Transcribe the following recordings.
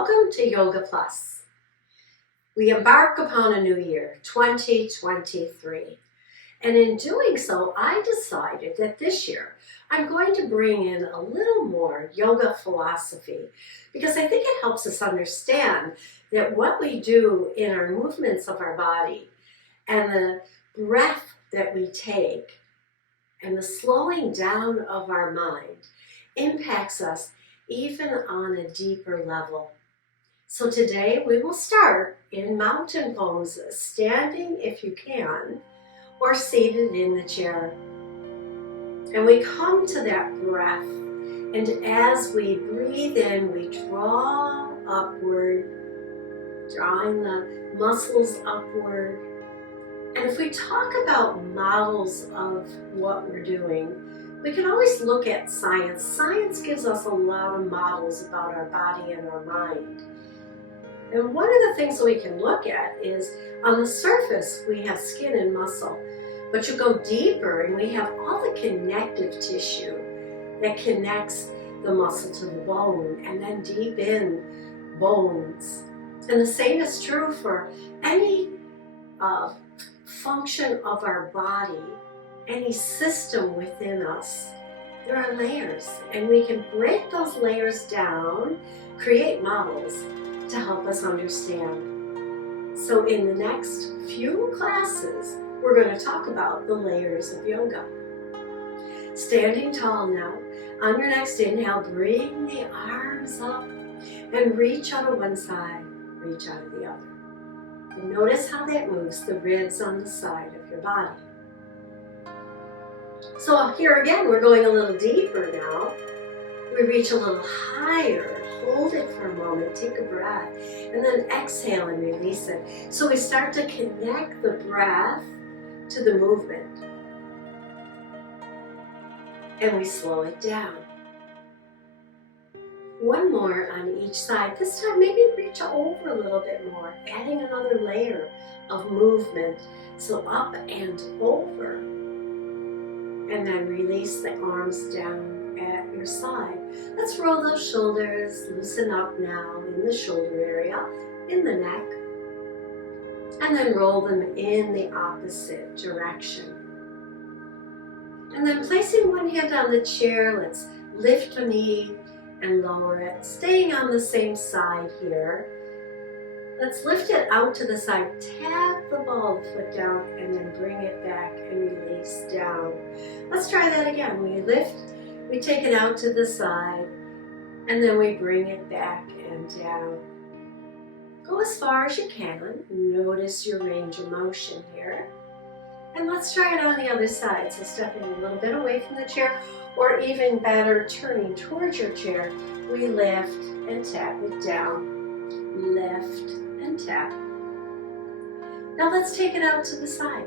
Welcome to Yoga Plus. We embark upon a new year, 2023. And in doing so, I decided that this year I'm going to bring in a little more yoga philosophy because I think it helps us understand that what we do in our movements of our body and the breath that we take and the slowing down of our mind impacts us even on a deeper level. So today we will start in mountain poses, standing if you can, or seated in the chair. And we come to that breath, and as we breathe in, we draw upward, drawing the muscles upward. And if we talk about models of what we're doing, we can always look at science. Science gives us a lot of models about our body and our mind. And one of the things that we can look at is on the surface we have skin and muscle, but you go deeper and we have all the connective tissue that connects the muscle to the bone, and then deep in bones. And the same is true for any function of our body, any system within us. There are layers, and we can break those layers down, create models to help us understand. So in the next few classes, we're going to talk about the layers of yoga. Standing tall now. On your next inhale, bring the arms up and reach out of one side, reach out of the other. And notice how that moves the ribs on the side of your body. So here again, we're going a little deeper now. We reach a little higher. Hold it for a moment, take a breath, and then exhale and release it. So we start to connect the breath to the movement. And we slow it down. One more on each side. This time maybe reach over a little bit more, adding another layer of movement. So up and over. And then release the arms down at your side. Let's roll those shoulders, loosen up now in the shoulder area, in the neck, and then roll them in the opposite direction. And then placing one hand on the chair, let's lift a knee and lower it, staying on the same side here. Let's lift it out to the side, tap the ball of the foot down, and then bring it back and release down. Let's try that again. We lift, we take it out to the side, and then we bring it back and down. Go as far as you can. Notice your range of motion here. And let's try it on the other side. So stepping a little bit away from the chair, or even better, turning towards your chair. We lift and tap it down. Lift and tap. Now let's take it out to the side.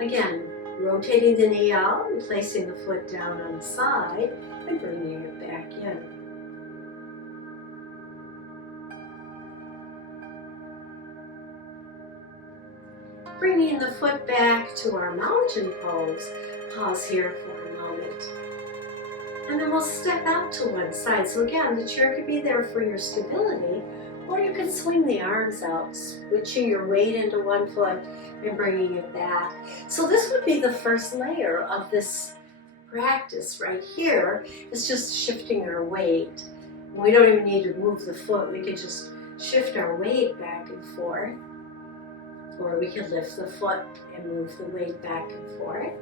Again, rotating the knee out and placing the foot down on the side and bringing it back in. Bringing the foot back to our mountain pose. Pause here for a moment. And then we'll step out to one side. So again, the chair could be there for your stability, or you can swing the arms out, switching your weight into one foot and bringing it back. So this would be the first layer of this practice right here. It's just shifting our weight. We don't even need to move the foot. We could just shift our weight back and forth. Or we could lift the foot and move the weight back and forth.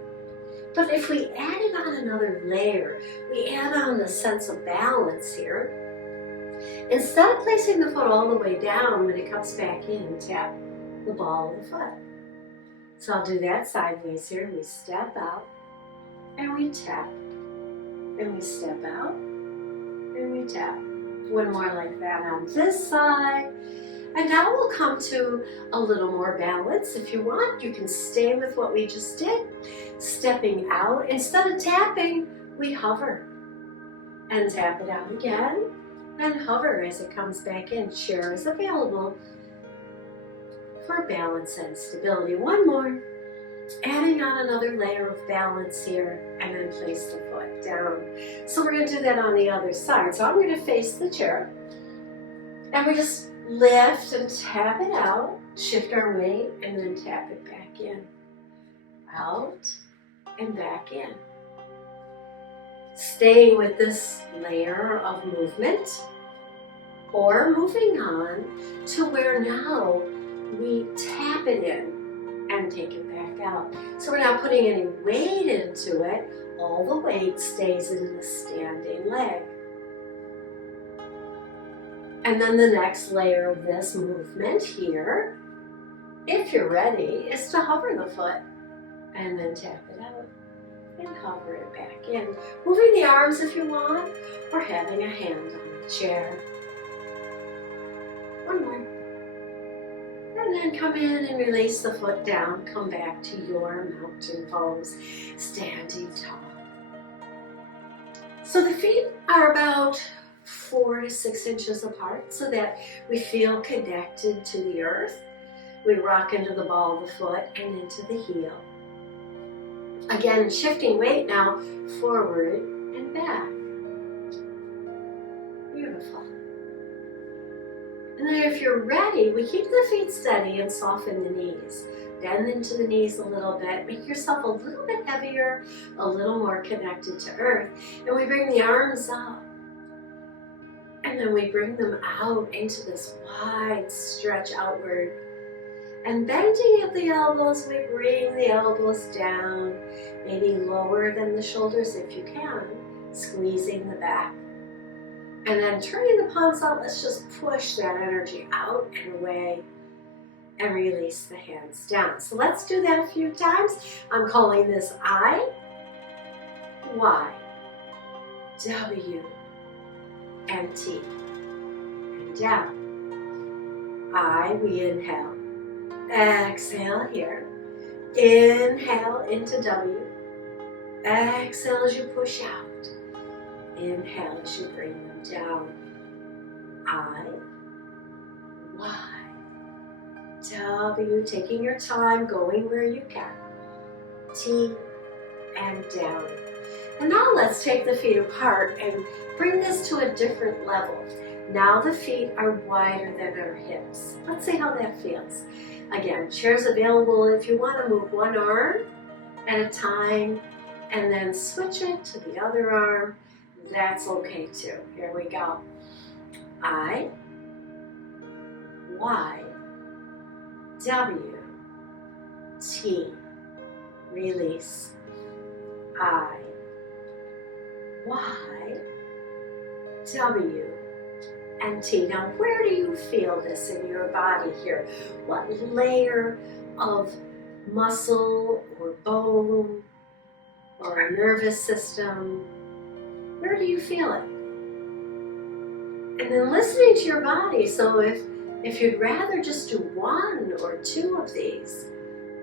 But if we added on another layer, we add on the sense of balance here. Instead of placing the foot all the way down, when it comes back in, tap the ball of the foot. So I'll do that sideways here. We step out and we tap. And we step out and we tap. One more like that on this side. And now we'll come to a little more balance. If you want, you can stay with what we just did. Stepping out, instead of tapping, we hover. And tap it out again, and hover as it comes back in. Chair is available for balance and stability. One more. Adding on another layer of balance here, and then place the foot down. So we're going to do that on the other side. So I'm going to face the chair. And we just lift and tap it out, shift our weight, and then tap it back in. Out and back in. Staying with this layer of movement, or moving on to where now we tap it in and take it back out. So we're not putting any weight into it, all the weight stays in the standing leg. And then the next layer of this movement here, if you're ready, is to hover the foot and then tap it out and hover it back in. Moving the arms if you want, or having a hand on the chair. One more. And then come in and release the foot down. Come back to your mountain pose, standing tall. So the feet are about 4 to 6 inches apart so that we feel connected to the earth. We rock into the ball of the foot and into the heel. Again, shifting weight now forward and back. Beautiful. And then if you're ready, we keep the feet steady and soften the knees. Bend into the knees a little bit. Make yourself a little bit heavier, a little more connected to earth. And we bring the arms up. And then we bring them out into this wide stretch outward. And bending at the elbows, we bring the elbows down, maybe lower than the shoulders if you can, squeezing the back. And then turning the palms out, let's just push that energy out and away and release the hands down. So let's do that a few times. I'm calling this I, Y, W, and T. And down. I, we inhale. Exhale here. Inhale into W. Exhale as you push out. Inhale as you bring them down. I, Y, W, taking your time, going where you can. T, and down. And now let's take the feet apart and bring this to a different level. Now the feet are wider than our hips. Let's see how that feels. Again, chairs available if you want to move one arm at a time and then switch it to the other arm. That's okay too. Here we go. I, Y, W, T, release. I, Y, W, and T. Now, where do you feel this in your body here? What layer of muscle or bone or a nervous system? Where do you feel it? And then listening to your body. So if you'd rather just do 1 or 2 of these,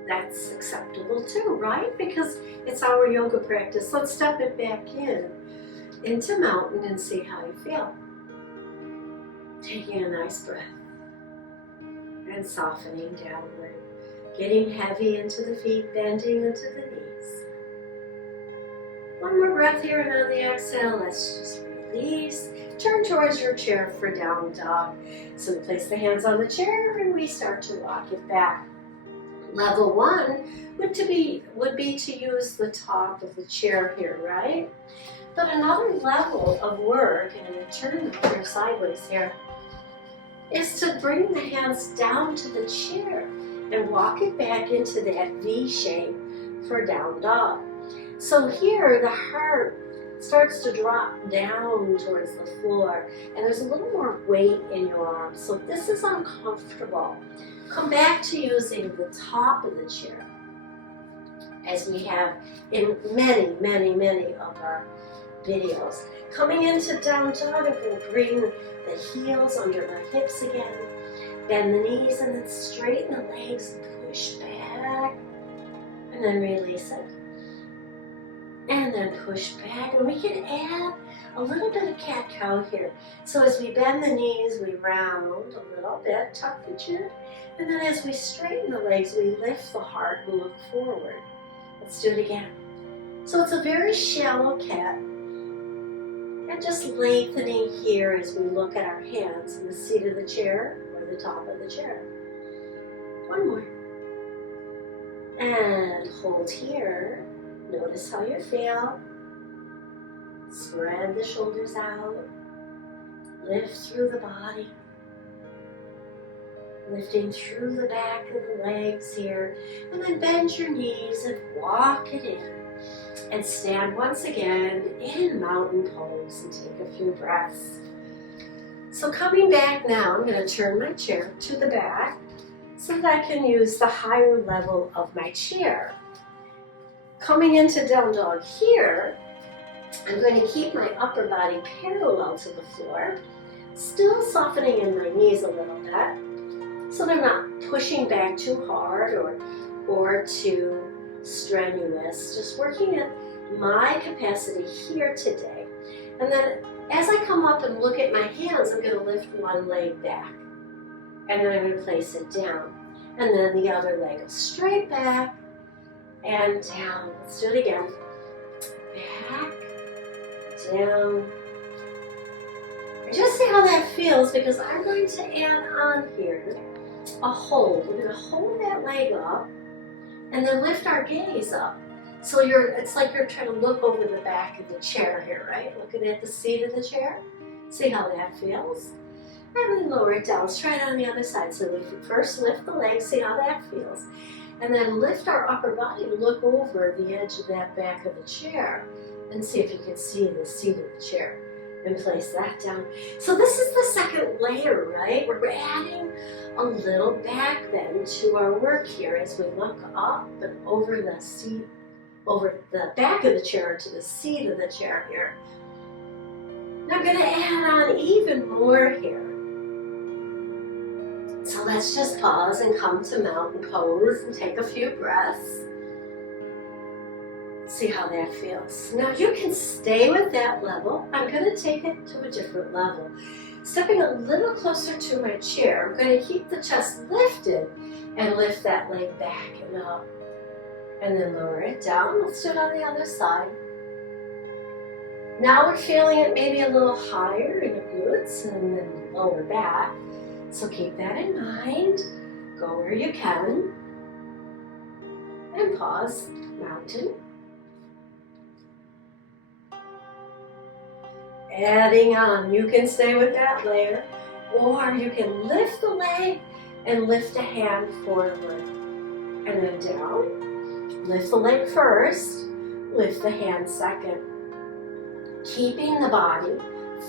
that's acceptable too, right? Because it's our yoga practice. Let's step it back into mountain and see how you feel. Taking a nice breath and softening downward, getting heavy into the feet, bending into the knees. One more breath here, and on the exhale, let's just release. Turn towards your chair for down dog. So we place the hands on the chair and we start to rock it back. Level 1 would be to use the top of the chair here, right? But another level of work, and I'm going to turn the chair sideways here, is to bring the hands down to the chair and walk it back into that V shape for down dog. So here the heart starts to drop down towards the floor and there's a little more weight in your arms. So if this is uncomfortable, come back to using the top of the chair as we have in many, many, many of our videos. Coming into down dog, I'm going to bring the heels under my hips again. Bend the knees and then straighten the legs and push back. And then release it. And then push back. And we can add a little bit of cat-cow here. So as we bend the knees, we round a little bit, tuck the chin. And then as we straighten the legs, we lift the heart and look forward. Let's do it again. So it's a very shallow cat. And just lengthening here as we look at our hands in the seat of the chair or the top of the chair. One more. And hold here. Notice how you feel. Spread the shoulders out. Lift through the body. Lifting through the back of the legs here. And then bend your knees and walk it in. And stand once again in mountain pose and take a few breaths. So coming back now, I'm going to turn my chair to the back so that I can use the higher level of my chair. Coming into down dog here, I'm going to keep my upper body parallel to the floor, still softening in my knees a little bit, so they're not pushing back too hard or too strenuous, just working at my capacity here today. And then as I come up and look at my hands, I'm going to lift one leg back, and then I'm going to place it down, and then the other leg goes straight back and down. Let's do it again. Back, down. And just see how that feels, because I'm going to add on here a hold. We're going to hold that leg up and then lift our gaze up. So it's like you're trying to look over the back of the chair here, right? Looking at the seat of the chair. See how that feels? And then lower it down. Let's try it on the other side. So we first lift the leg, see how that feels. And then lift our upper body to look over the edge of that back of the chair and see if you can see the seat of the chair. And place that down. So this is the second layer, right? We're adding a little back bend to our work here as we look up and over the seat, over the back of the chair to the seat of the chair here. And I'm going to add on even more here. So let's just pause and come to mountain pose and take a few breaths. See how that feels. Now you can stay with that level. I'm going to take it to a different level. Stepping a little closer to my chair, I'm going to keep the chest lifted and lift that leg back and up. And then lower it down. Let's do it on the other side. Now we're feeling it maybe a little higher in the glutes and then lower back. So keep that in mind. Go where you can. And pause. Mountain. Adding on, you can stay with that layer, or you can lift the leg and lift a hand forward, and then down. Lift the leg first, lift the hand second. Keeping the body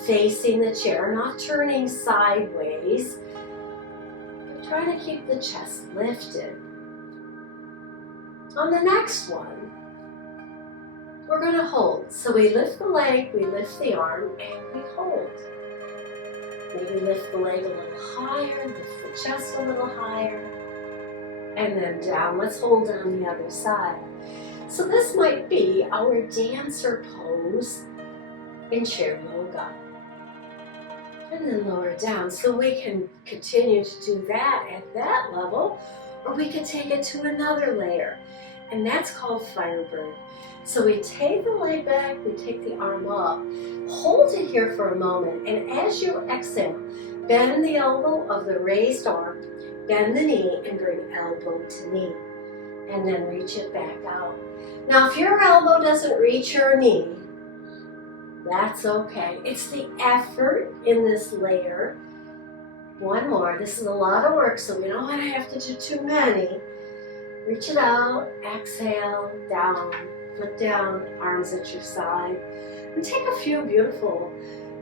facing the chair, not turning sideways, but trying to keep the chest lifted. On the next one, we're going to hold. So we lift the leg, we lift the arm, and we hold. Maybe lift the leg a little higher, lift the chest a little higher, and then down. Let's hold on the other side. So this might be our dancer pose in chair yoga. And then lower down. So we can continue to do that at that level, or we can take it to another layer. And that's called Firebird. So we take the leg back, we take the arm up, hold it here for a moment, and as you exhale, bend the elbow of the raised arm, bend the knee, and bring elbow to knee, and then reach it back out. Now if your elbow doesn't reach your knee, that's okay. It's the effort in this layer. One more. This is a lot of work, so we don't want to have to do too many. Reach it out, exhale, down. Foot down, arms at your side, and take a few beautiful,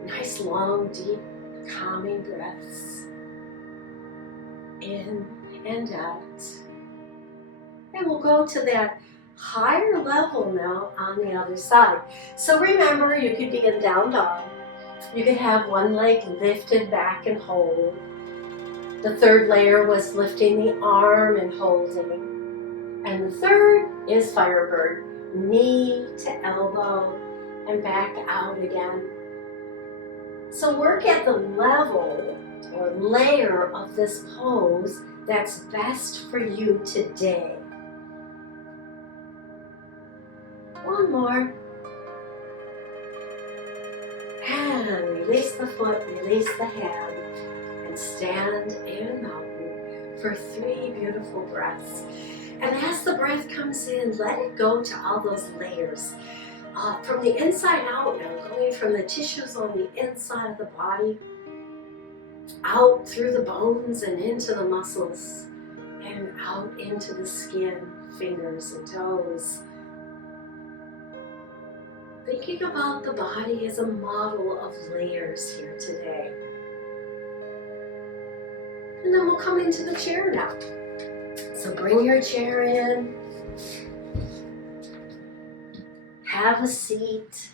nice, long, deep, calming breaths. In and out. And we'll go to that higher level now on the other side. So remember, you could be in down dog. You could have one leg lifted back and hold. The third layer was lifting the arm and holding. And the third is Firebird. Knee to elbow and back out again. So work at the level or layer of this pose that's best for you today. One more. And release the foot, release the hand, and stand in a mountain for 3 beautiful breaths. And as the breath comes in, let it go to all those layers. From the inside out now, going from the tissues on the inside of the body, out through the bones and into the muscles, and out into the skin, fingers and toes. Thinking about the body as a model of layers here today. And then we'll come into the chair now. So bring your chair in. Have a seat.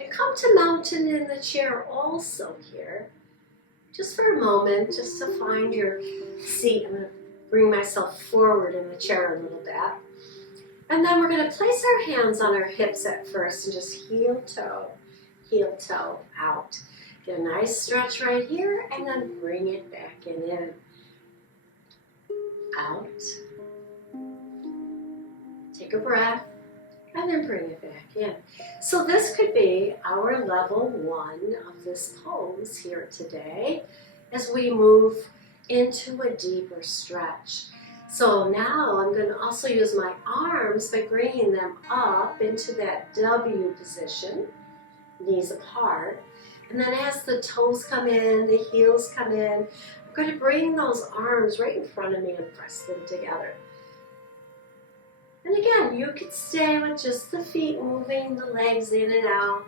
And come to mountain in the chair also here. Just for a moment, just to find your seat. I'm going to bring myself forward in the chair a little bit. And then we're going to place our hands on our hips at first and just heel toe out. Get a nice stretch right here and then bring it back in. Out. Take a breath and then bring it back in. So this could be our level 1 of this pose here today as we move into a deeper stretch. So now I'm going to also use my arms by bringing them up into that W position, knees apart. And then as the toes come in, the heels come in, I'm going to bring those arms right in front of me and press them together. And again, you could stay with just the feet moving, the legs in and out,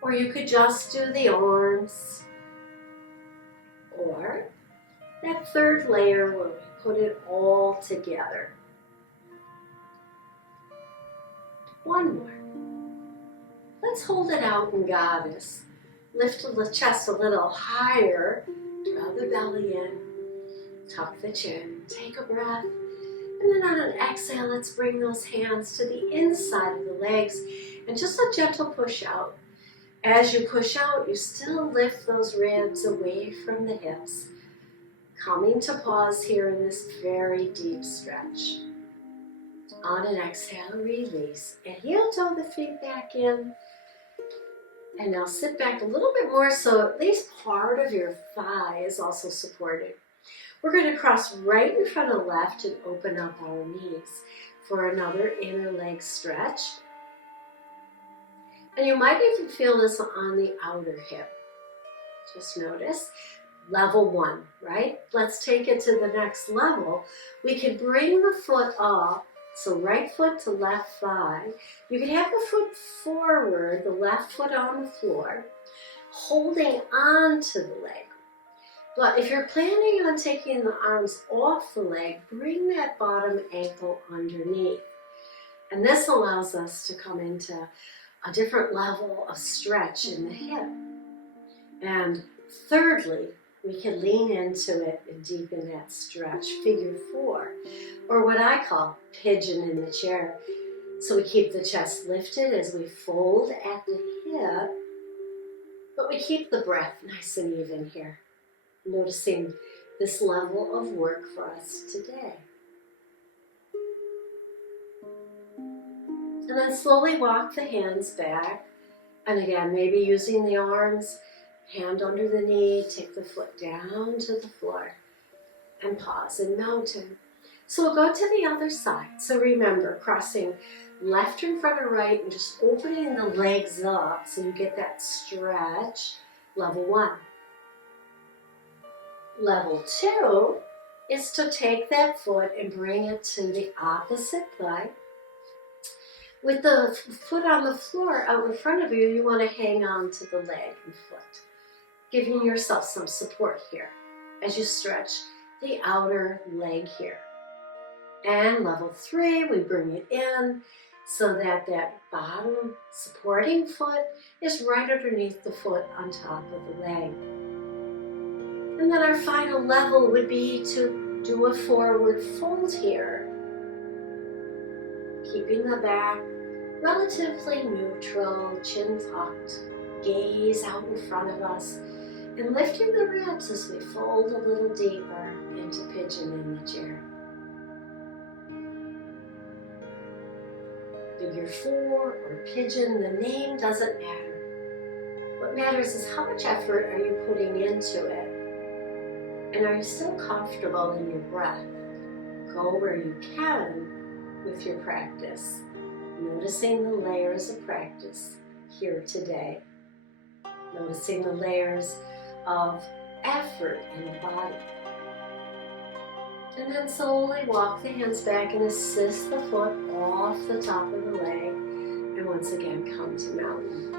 or you could just do the arms, or that third layer where we put it all together. One more. Let's hold it out in goddess. Lift the chest a little higher, draw the belly in, tuck the chin, take a breath. And then on an exhale, let's bring those hands to the inside of the legs and just a gentle push out. As you push out, you still lift those ribs away from the hips. Coming to pause here in this very deep stretch. On an exhale, release. And heel toe the feet back in. And now sit back a little bit more so at least part of your thigh is also supported. We're going to cross right in front of left and open up our knees for another inner leg stretch. And you might even feel this on the outer hip. Just notice. Level 1, right? Let's take it to the next level. We could bring the foot up, so right foot to left thigh. You can have the foot forward, the left foot on the floor, holding on to the leg. But if you're planning on taking the arms off the leg, bring that bottom ankle underneath. And this allows us to come into a different level of stretch in the hip. And thirdly, we can lean into it and deepen that stretch, figure 4, or what I call pigeon in the chair. So we keep the chest lifted as we fold at the hip, but we keep the breath nice and even here. Noticing this level of work for us today. And then slowly walk the hands back. And again, maybe using the arms, hand under the knee, take the foot down to the floor, and pause in mountain. So we'll go to the other side. So remember, crossing left in front of right and just opening the legs up so you get that stretch, level 1. Level 2 is to take that foot and bring it to the opposite thigh. With the foot on the floor out in front of you, you want to hang on to the leg and foot, giving yourself some support here as you stretch the outer leg here. And level 3, we bring it in so that that bottom supporting foot is right underneath the foot on top of the leg. And then our final level would be to do a forward fold here, keeping the back relatively neutral, chin tucked, gaze out in front of us, and lifting the ribs as we fold a little deeper into pigeon in the chair. Figure 4 or pigeon, the name doesn't matter. What matters is how much effort are you putting into it? And are you still comfortable in your breath? Go where you can with your practice, noticing the layers of practice here today. Noticing the layers of effort in the body. And then slowly walk the hands back and assist the foot off the top of the leg. And once again, come to mountain.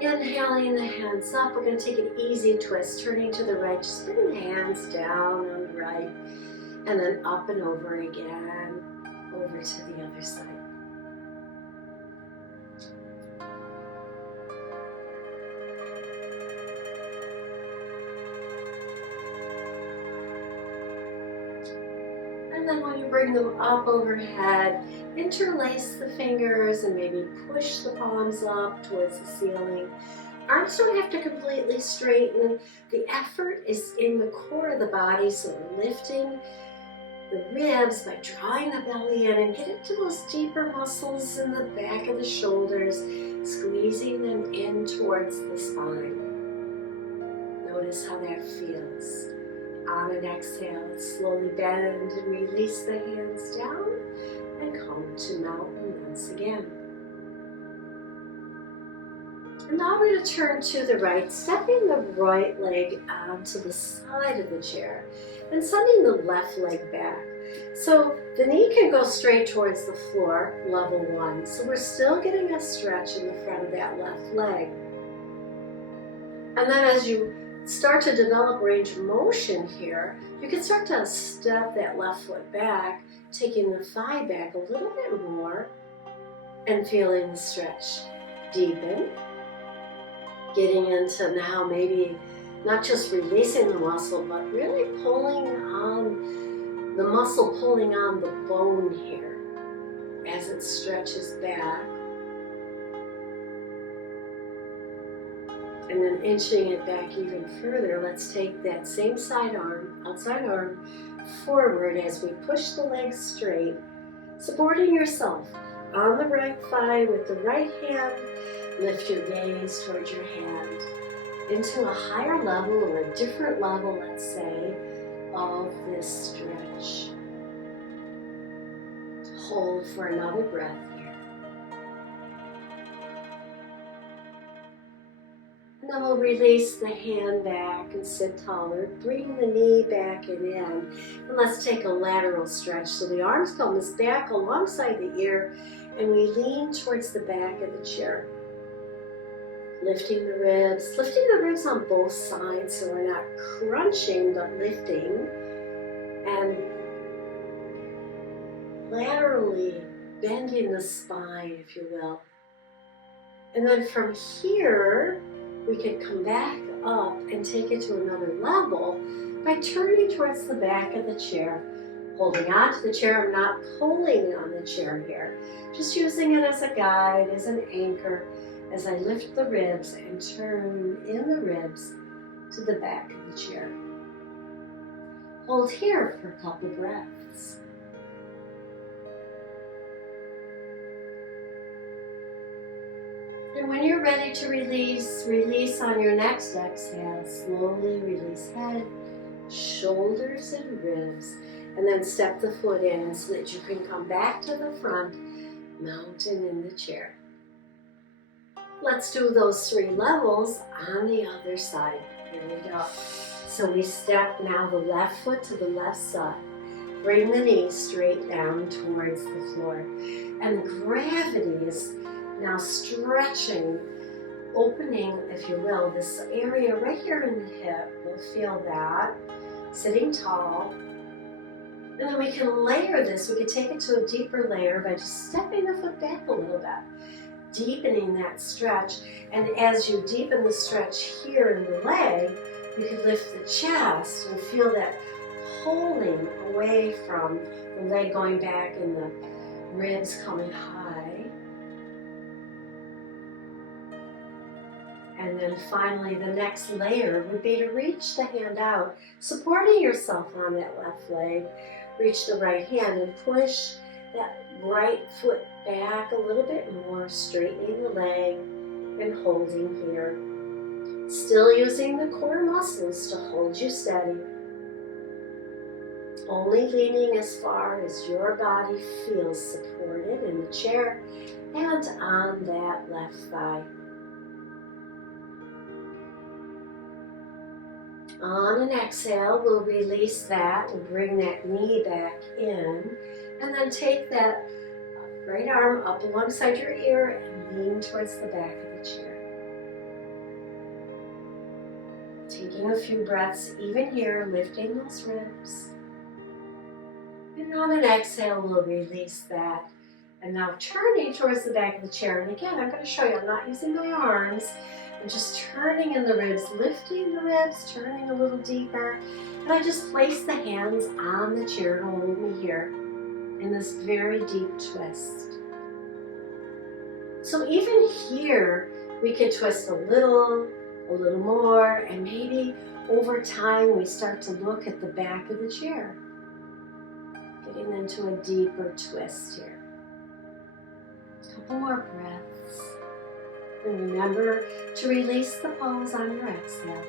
Inhaling the hands up, we're going to take an easy twist, turning to the right. Just bring the hands down on the right, and then up and over again, over to the other side. And then when you bring them up overhead, interlace the fingers and maybe push the palms up towards the ceiling. Arms don't have to completely straighten. The effort is in the core of the body, so we're lifting the ribs by drawing the belly in and get into those deeper muscles in the back of the shoulders, squeezing them in towards the spine. Notice how that feels. On an exhale, slowly bend and release the hands down and come to mountain once again. And now we're going to turn to the right, stepping the right leg onto the side of the chair and sending the left leg back. So the knee can go straight towards the floor, level one. So we're still getting a stretch in the front of that left leg. And then as you start to develop range of motion here, you can start to step that left foot back, taking the thigh back a little bit more and feeling the stretch deepen. Getting into now maybe not just releasing the muscle, but really pulling on the muscle, pulling on the bone here as it stretches back. And then inching it back even further, let's take that same side arm, outside arm, forward as we push the legs straight, supporting yourself on the right thigh with the right hand. Lift your gaze towards your hand into a higher level or a different level, let's say, of this stretch. Hold for another breath here. And then we'll release the hand back and sit taller. Bring the knee back and in. And let's take a lateral stretch. So the arms come back alongside the ear and we lean towards the back of the chair. Lifting the ribs on both sides so we're not crunching but lifting, and laterally bending the spine, if you will. And then from here, we can come back up and take it to another level by turning towards the back of the chair, holding on to the chair. I'm not pulling on the chair here, just using it as a guide, as an anchor, as I lift the ribs and turn in the ribs to the back of the chair. Hold here for a couple breaths. And when you're ready to release on your next exhale. Slowly release head, shoulders, and ribs. And then step the foot in so that you can come back to the front, mountain in the chair. Let's do those 3 levels on the other side. Here we go. So we step now the left foot to the left side. Bring the knee straight down towards the floor. And the gravity is now stretching, opening, if you will, this area right here in the hip. We'll feel that. Sitting tall. And then we can layer this. We can take it to a deeper layer by just stepping the foot back a little bit. Deepening that stretch, and as you deepen the stretch here in the leg, you can lift the chest and feel that pulling away from the leg going back and the ribs coming high. And then finally, the next layer would be to reach the hand out, supporting yourself on that left leg. Reach the right hand and push that right foot back a little bit more, straightening the leg and holding here. Still using the core muscles to hold you steady. Only leaning as far as your body feels supported in the chair and on that left thigh. On an exhale, we'll release that and bring that knee back in, and then take that right arm up alongside your ear and lean towards the back of the chair. Taking a few breaths even here, lifting those ribs. And on an exhale, we'll release that. And now turning towards the back of the chair. And again, I'm going to show you, I'm not using my arms. I'm just turning in the ribs, lifting the ribs, turning a little deeper. And I just place the hands on the chair to hold me here in this very deep twist. So even here, we can twist a little more, and maybe over time we start to look at the back of the chair, getting into a deeper twist here. A couple more breaths. And remember to release the pose on your exhale.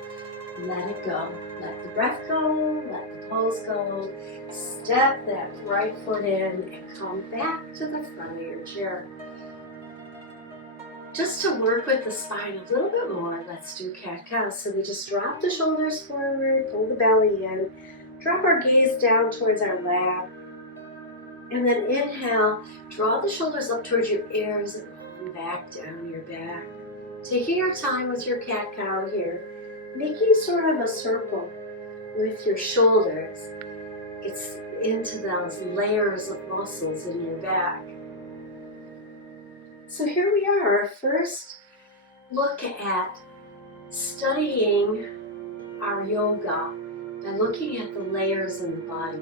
Let it go. Let the breath go, let the pose go. Step that right foot in and come back to the front of your chair. Just to work with the spine a little bit more, let's do cat-cow. So we just drop the shoulders forward, pull the belly in, drop our gaze down towards our lap, and then inhale, draw the shoulders up towards your ears and roll back down your back. Taking your time with your cat-cow here, making sort of a circle with your shoulders. It's into those layers of muscles in your back. So here we are, our first look at studying our yoga by looking at the layers in the body.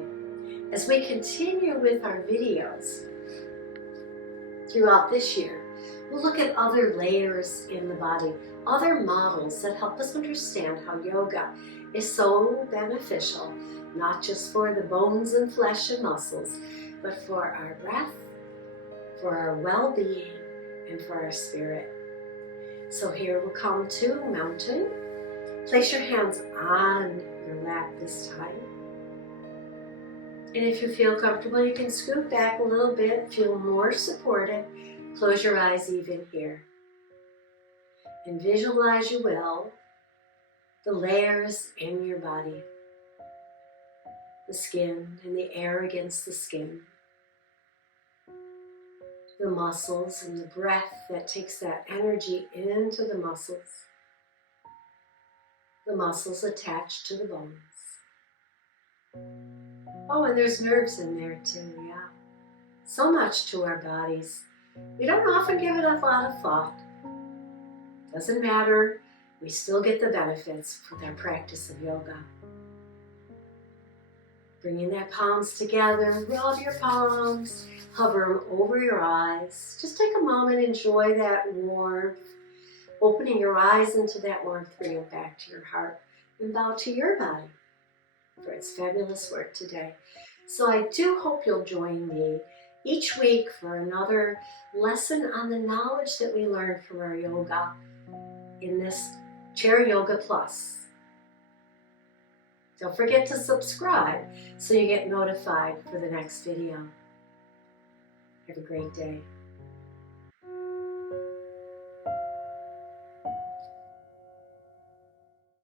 As we continue with our videos throughout this year, we'll look at other layers in the body, other models that help us understand how yoga is so beneficial, not just for the bones and flesh and muscles, but for our breath, for our well-being, and for our spirit. So here we'll come to mountain. Place your hands on your lap this time. And if you feel comfortable, you can scoot back a little bit, feel more supported. Close your eyes even here. And visualize you will the layers in your body. The skin and the air against the skin. The muscles and the breath that takes that energy into the muscles. The muscles attached to the bones. Oh, and there's nerves in there too, yeah. So much to our bodies. We don't often give it a lot of thought. Doesn't matter, we still get the benefits with our practice of yoga. Bringing that palms together, rub your palms, hover them over your eyes. Just take a moment, enjoy that warmth. Opening your eyes into that warmth, bring it back to your heart and bow to your body for its fabulous work today. So I do hope you'll join me each week for another lesson on the knowledge that we learned from our yoga in this Chair Yoga Plus. Don't forget to subscribe so you get notified for the next video. Have a great day.